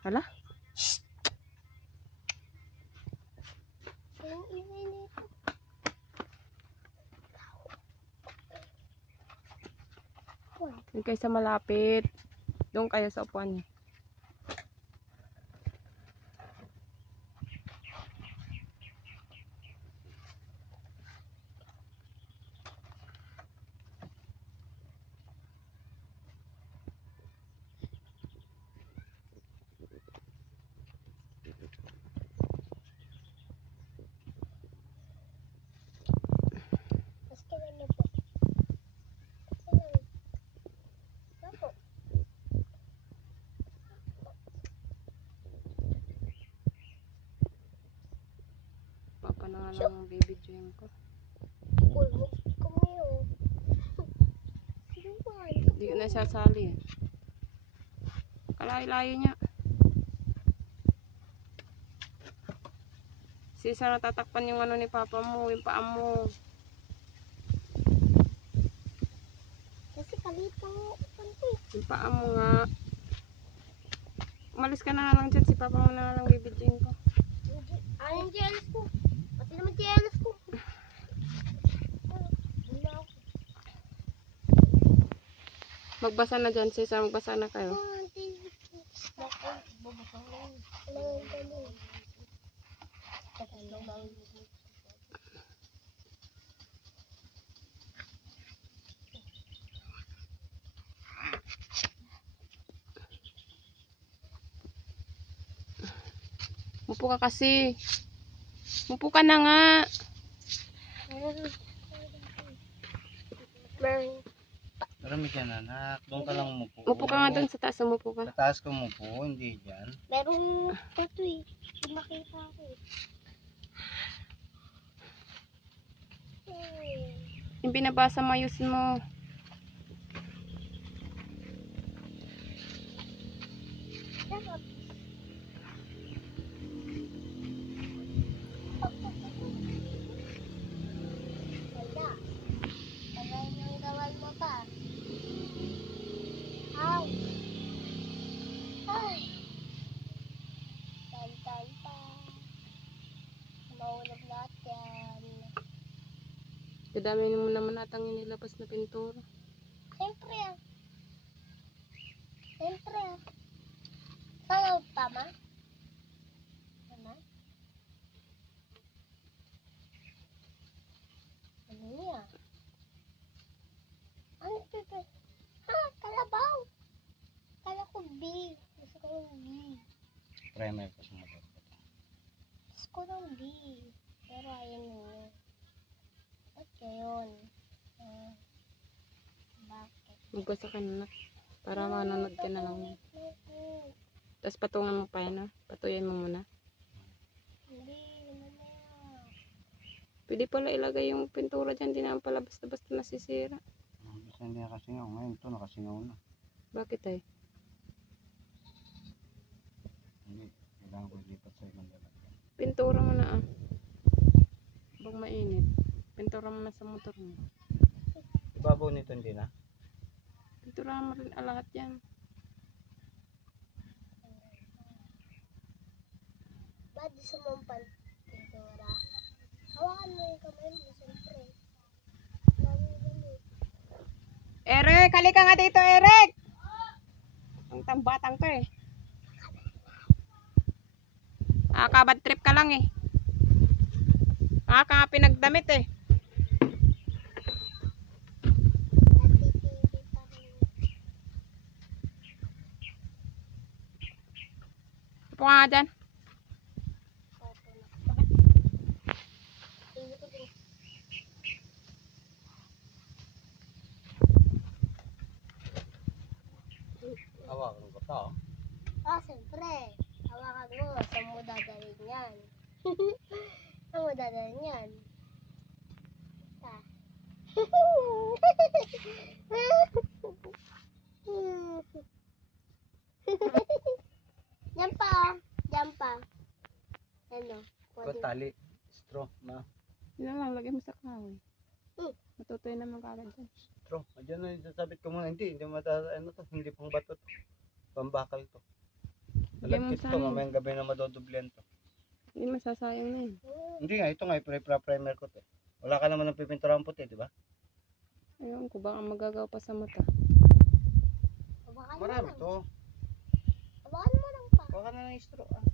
Hala? Ang ingay nito. Doon kayo sa malapit. Doon kayo sa upuan niya. Mas kailan na po? Kailan? Ako. Papa na nga lang ang baby Jem ko. Ulmog kami yun. Sino ba? Hindi ko na sasali eh. Kalayo-layo niya. Sisa natatakpan yung ano ni papa mo, yung paa mo. Kasi kalit lang ako. Yung paa mo nga. Umalis ka na nga lang dyan. Si papa mo na nga lang baby Jem ko. Ay, yung jealous ko. Pati naman jealous ko. Wala ako. Magbasa na dyan, Sisa. Magbasa na kayo. Mupo ka kasi. Mupo ka na nga. Marami ka na, anak. Doon ka lang umupo. Mupo ka nga doon sa taas. Umupo ka. Sa taas ka umupo, hindi dyan. Merong tato eh. Hindi makita ako eh. Yung binabasa mo, ayusin mo. Dapat. Wala. Tagal yung gawan mo pa. Ay. Ay. Tantan pa. Maulog lahat yan. Kadami mo naman atang inilabas na pintura. Siyempre ah. Siyempre ah. Saan tama? Tama? Ano niya? Ano ito? Ha? Kalabaw! Kala ko B. Gusto ko ng B. Primer pa sa motor. Gusto ko ng B. Pero ayaw niya. At yun. Bakit? Magbasa ka na. Para manonood ka na lang. Tapos patungan mo pa yan. Patuyan mo muna. Hindi. Mamaya. Pwede pala ilagay yung pintura dyan. Di naman pala basta-basta nasisira. Basta hindi nakasingaw. Ngayon ito nakasingaw na. Bakit ay? Hindi. Kailangan ko ilipat sa ibang lalagyan. Pintura mo na ah. Bang mainit. Pintura mo na sa motor mo. Ibabaw nito hindi na. Pintura mo rin lahat yan. Ba't di sumampan? Pintura. Hawakan mo yung kamay mo. Siyempre. Lagi ganun. Eric! Halika nga dito, Eric! Ang tambatang to eh. Kabad trip ka lang eh. Ka pinagdamit eh. Natitili pa rin. Upo ka nga dyan. Hawakan ko to. Siyempre. Hawakan mo. Saan mo dadalhin yan? Saan mo dadalhin yan? Diyan pa oh. Diyan pa. Ano? Ito tali. Straw na. Yun lang, lagay mo sa kahoy. Hmm. Matutoy naman kagad dyan. Straw. Diyan na sasabit ko muna. Hindi. Hindi mata ano to. Hindi pang bato to. Pambakal to. Lagyan mo Malagkit sa to, ano. mamayang gabi na madodoblihan to. Hindi masasayang na yun. Hindi nga, ito nga, primer ko to. Wala ka naman ng pipinturahan puti, di ba? Ayun ko, baka magagaw pa sa mata. Hawakan mo Marami lang. to. Hawakan mo lang pa. Baka na ng straw ah.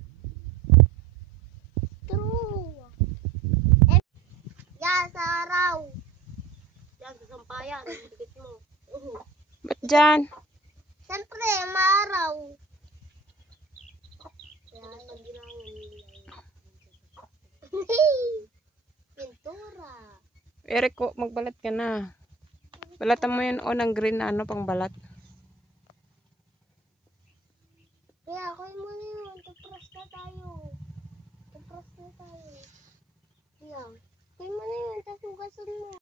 True. Yan, sa araw. Yan, sa sampayan. Dikit mo. Ba't dyan? Siyempre, maaraw. Yan, pag pintura. Eric, magbalat ka na. Balatan mo yun o ng green na ano pang balat. Kaya, kuhin mo na yun. Tupras na tayo. Tupras na tayo. Yan. Kuhin mo na yun. Tapos hugasan mo.